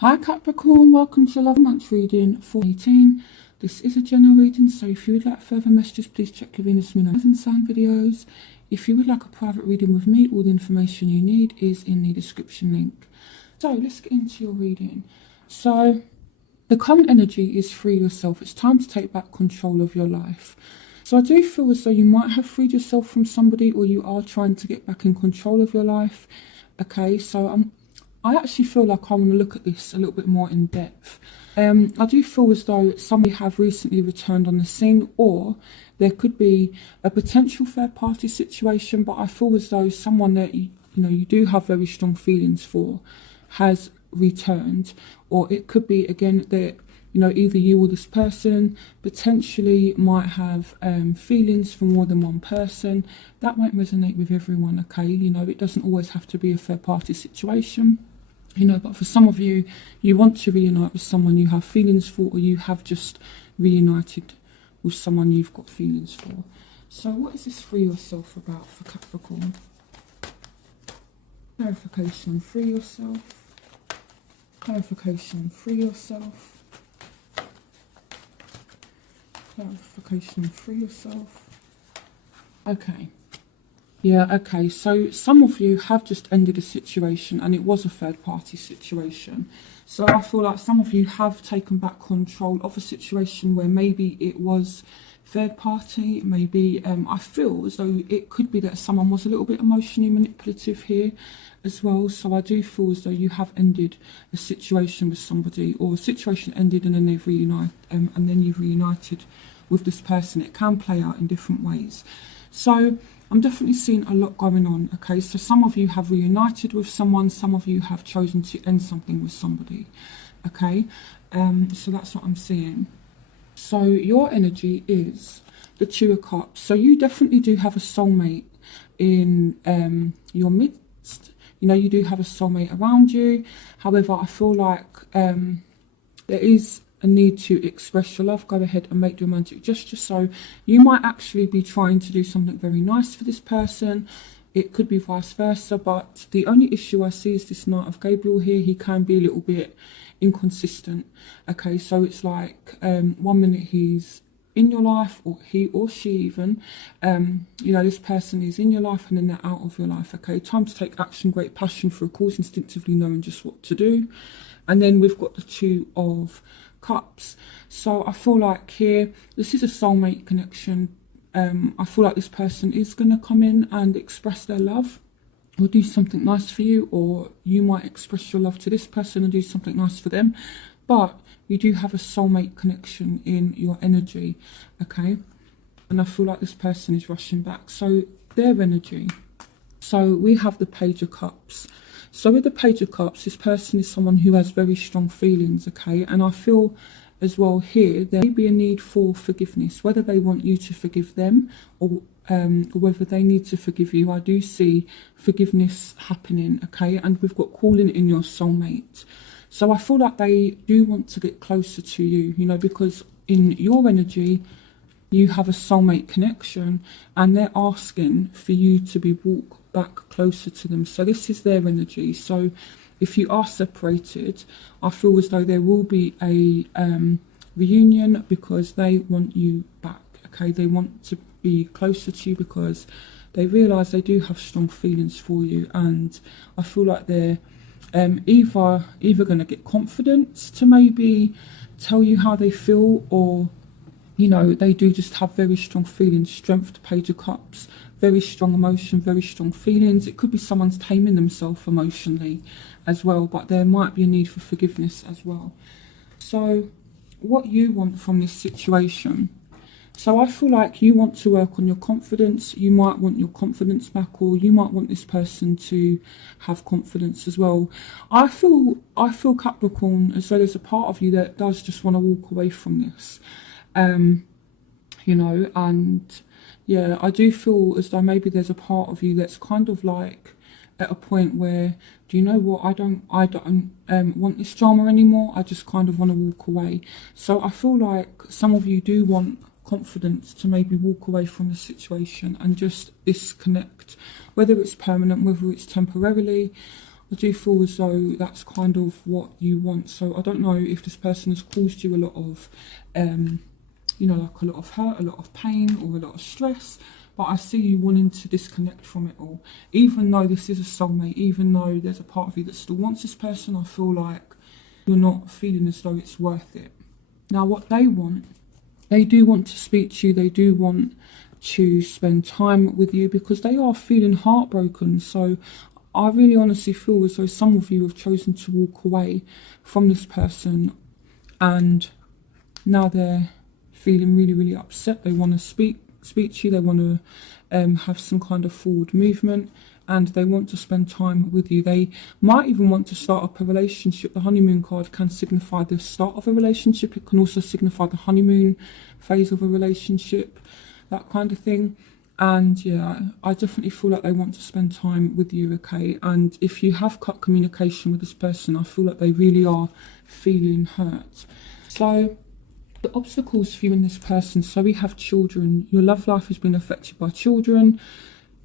Hi Capricorn, welcome to Love Month reading for 18. This is a general reading, so if you would like further messages, please check your Venus, Moon and Sun videos. If you would like a private reading with me, all the information you need is in the description link. So let's get into your reading. So the current energy is free yourself. It's time to take back control of your life. So I do feel as though you might have freed yourself from somebody, or you are trying to get back in control of your life. Okay, so I actually feel like I want to look at this a little bit more in depth. I do feel as though somebody have recently returned on the scene, or there could be a potential third party situation, but I feel as though someone that you do have very strong feelings for has returned. Or it could be again that either you or this person potentially might have feelings for more than one person. That won't resonate with everyone, okay? It doesn't always have to be a third party situation. But for some of you, you want to reunite with someone you have feelings for, or you have just reunited with someone you've got feelings for. So what is this free yourself about for Capricorn? Clarification, free yourself. Clarification, free yourself. Clarification, free yourself. Okay. Yeah, okay, so some of you have just ended a situation, and it was a third party situation. So I feel like some of you have taken back control of a situation where maybe it was third party. Maybe I feel as though it could be that someone was a little bit emotionally manipulative here as well. So I do feel as though you have ended a situation with somebody, or a situation ended and then they've reunited, and then you've reunited with this person. It can play out in different ways. So I'm definitely seeing a lot going on, okay? So some of you have reunited with someone, some of you have chosen to end something with somebody, okay? So that's what I'm seeing. So your energy is the Two of Cups. So you definitely do have a soulmate in your midst. You do have a soulmate around you. However, I feel like there is a need to express your love. Go ahead and make the romantic gesture. So you might actually be trying to do something very nice for this person. It could be vice versa, but the only issue I see is this Knight of Gabriel here. He can be a little bit inconsistent, okay? So it's like 1 minute he's in your life, or he or she even, this person is in your life and then they're out of your life, okay? Time to take action, great passion for a cause, instinctively knowing just what to do. And then we've got the Two of Cups. So I feel like here, this is a soulmate connection. I feel like this person is going to come in and express their love, or do something nice for you, or you might express your love to this person and do something nice for them. But you do have a soulmate connection in your energy, okay? And I feel like this person is rushing back. So their energy. So we have the Page of Cups. So with the Page of Cups, this person is someone who has very strong feelings, okay? And I feel as well here, there may be a need for forgiveness, whether they want you to forgive them, or whether they need to forgive you. I do see forgiveness happening, okay? And we've got calling in your soulmate. So I feel like they do want to get closer to you, because in your energy, you have a soulmate connection, and they're asking for you to be walked back closer to them. So this is their energy. So if you are separated, I feel as though there will be a reunion, because they want you back, okay? They want to be closer to you because they realise they do have strong feelings for you, and I feel like they're either going to get confidence to maybe tell you how they feel, or they do just have very strong feelings. Strength, Page of Cups, very strong emotion, very strong feelings. It could be someone's taming themselves emotionally as well, but there might be a need for forgiveness as well. So what you want from this situation. So I feel like you want to work on your confidence. You might want your confidence back, or you might want this person to have confidence as well. I feel Capricorn, as though there's a part of you that does just want to walk away from this. And yeah, I do feel as though maybe there's a part of you that's kind of like at a point where, do you know what, I don't want this drama anymore. I just kind of want to walk away. So I feel like some of you do want confidence to maybe walk away from the situation and just disconnect, whether it's permanent, whether it's temporarily. I do feel as though that's kind of what you want. So I don't know if this person has caused you a lot of, you know, like a lot of hurt, a lot of pain, or a lot of stress. But I see you wanting to disconnect from it all. Even though this is a soulmate, even though there's a part of you that still wants this person, I feel like you're not feeling as though it's worth it. Now, what they want, they do want to speak to you. They do want to spend time with you because they are feeling heartbroken. So I really honestly feel as though some of you have chosen to walk away from this person, and now they're feeling really, really upset. They want to speak to you. They want to have some kind of forward movement, and they want to spend time with you. They might even want to start up a relationship. The honeymoon card can signify the start of a relationship. It can also signify the honeymoon phase of a relationship, that kind of thing. And yeah, I definitely feel like they want to spend time with you, okay? And if you have cut communication with this person, I feel like they really are feeling hurt. So the obstacles for you and this person, so we have children. Your love life has been affected by children.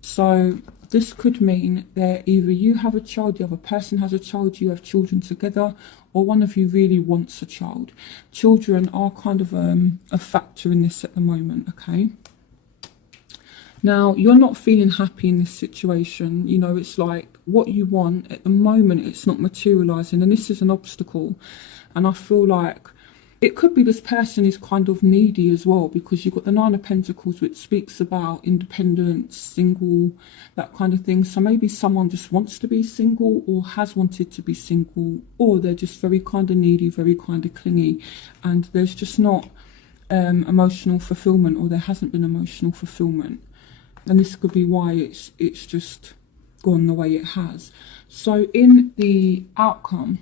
So this could mean that either you have a child, the other person has a child, you have children together, or one of you really wants a child. Children are kind of a factor in this at the moment, okay? Now, you're not feeling happy in this situation. You know, it's like what you want at the moment, it's not materialising, and this is an obstacle. And I feel like it could be this person is kind of needy as well, because you've got the Nine of Pentacles, which speaks about independence, single, that kind of thing. So maybe someone just wants to be single, or has wanted to be single, or they're just very kind of needy, very kind of clingy, and there's just not emotional fulfillment, or there hasn't been emotional fulfillment. And this could be why it's just gone the way it has. So in the outcome,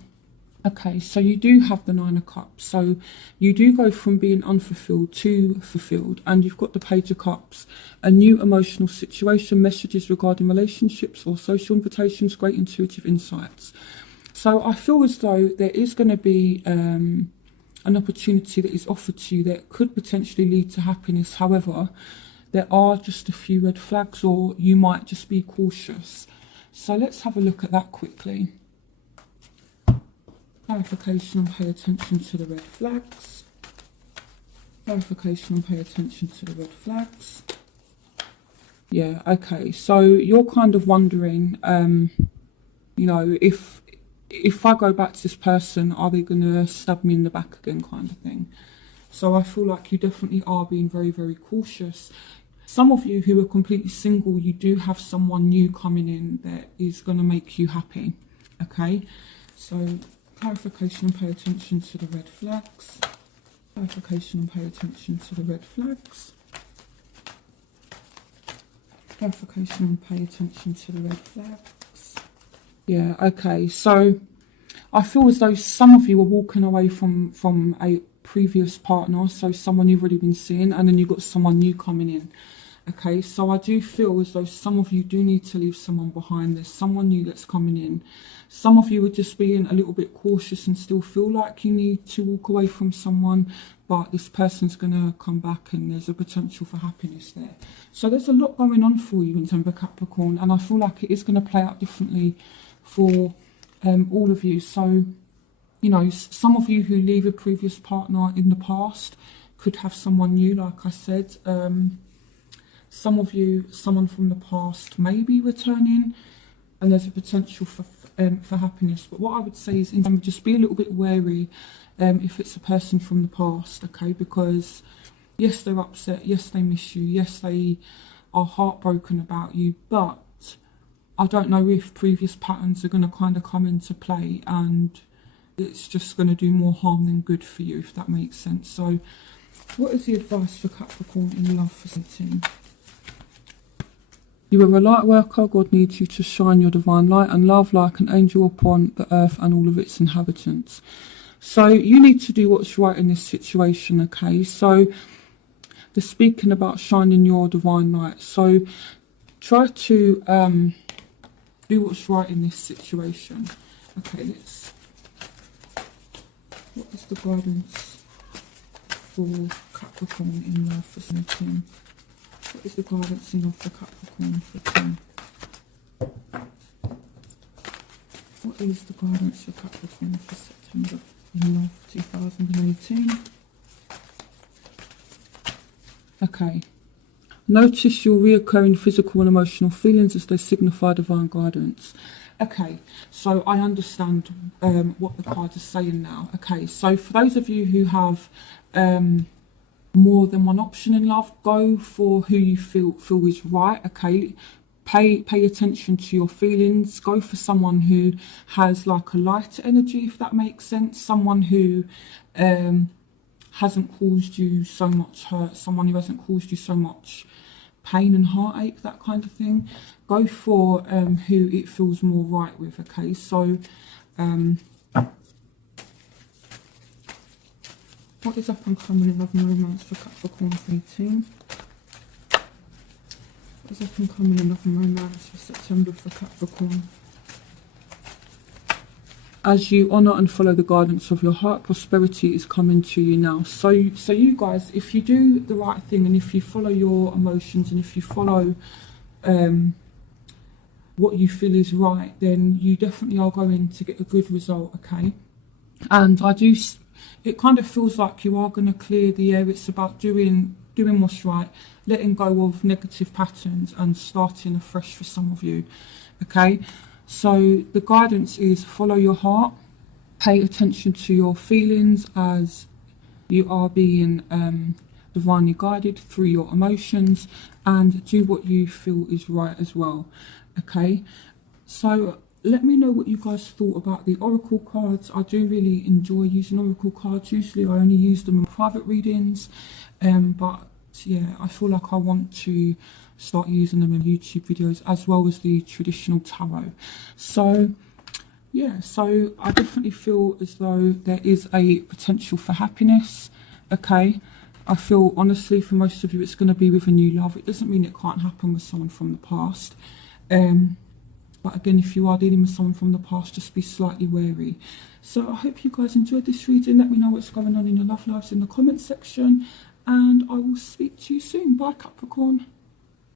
okay, so you do have the Nine of Cups. So you do go from being unfulfilled to fulfilled. And you've got the Page of Cups, a new emotional situation, messages regarding relationships or social invitations, great intuitive insights. So I feel as though there is going to be an opportunity that is offered to you that could potentially lead to happiness. However, there are just a few red flags, or you might just be cautious. So let's have a look at that quickly. Clarification and pay attention to the red flags. Clarification and pay attention to the red flags. Yeah, okay. So you're kind of wondering, you know, if I go back to this person, are they going to stab me in the back again, kind of thing. So I feel like you definitely are being very, very cautious. Some of you who are completely single, you do have someone new coming in that is going to make you happy, okay? So clarification and pay attention to the red flags. Clarification and pay attention to the red flags. Clarification and pay attention to the red flags. Yeah, okay. So I feel as though some of you are walking away from a previous partner, so someone you've already been seeing, and then you've got someone new coming in. Okay, so I do feel as though some of you do need to leave someone behind. There's someone new that's coming in. Some of you are just being a little bit cautious and still feel like you need to walk away from someone, but this person's going to come back and there's a potential for happiness there. So there's a lot going on for you in terms of Capricorn, and I feel like it is going to play out differently for all of you. So, you know, some of you who leave a previous partner in the past could have someone new, like I said. Some of you, someone from the past may be returning, and there's a potential for happiness. But what I would say is, just be a little bit wary if it's a person from the past, okay? Because yes, they're upset, yes, they miss you, yes, they are heartbroken about you, but I don't know if previous patterns are going to kind of come into play, and it's just going to do more harm than good for you, if that makes sense. So what is the advice for Capricorn in love for 17? You are a light worker. God needs you to shine your divine light and love like an angel upon the earth and all of its inhabitants. So you need to do what's right in this situation, okay? So they're speaking about shining your divine light. So try to do what's right in this situation. Okay, what is the guidance for Capricorn in love for 17? What is the guidance in love for Capricorn for 10? What is the guidance for Capricorn for September 2018? Okay. Notice your reoccurring physical and emotional feelings as they signify divine guidance. Okay, so I understand what the card is saying now. Okay, so for those of you who have more than one option in love, go for who you feel is right. Okay, pay attention to your feelings. Go for someone who has like a lighter energy, if that makes sense. Someone who hasn't caused you so much hurt, someone who hasn't caused you so much pain and heartache, that kind of thing. Go for who it feels more right with. Okay, so what is up and coming in love and romance for Capricorn 18? What is up and coming in love and romance for September for Capricorn? As you honour and follow the guidance of your heart, prosperity is coming to you now. So you guys, if you do the right thing and if you follow your emotions and if you follow what you feel is right, then you definitely are going to get a good result, okay? And it kind of feels like you are going to clear the air. It's about doing what's right, letting go of negative patterns and starting afresh for some of you, okay? So the guidance is follow your heart, pay attention to your feelings as you are being divinely guided through your emotions, and do what you feel is right as well, okay? So let me know what you guys thought about the oracle cards. I do really enjoy using oracle cards. Usually I only use them in private readings, but yeah, I feel like I want to start using them in YouTube videos as well as the traditional tarot. So yeah, so I definitely feel as though there is a potential for happiness, okay? I feel honestly for most of you it's going to be with a new love. It doesn't mean it can't happen with someone from the past, but again, if you are dealing with someone from the past, just be slightly wary. So I hope you guys enjoyed this reading. Let me know what's going on in your love lives in the comment section, and I will speak to you soon. Bye, Capricorn.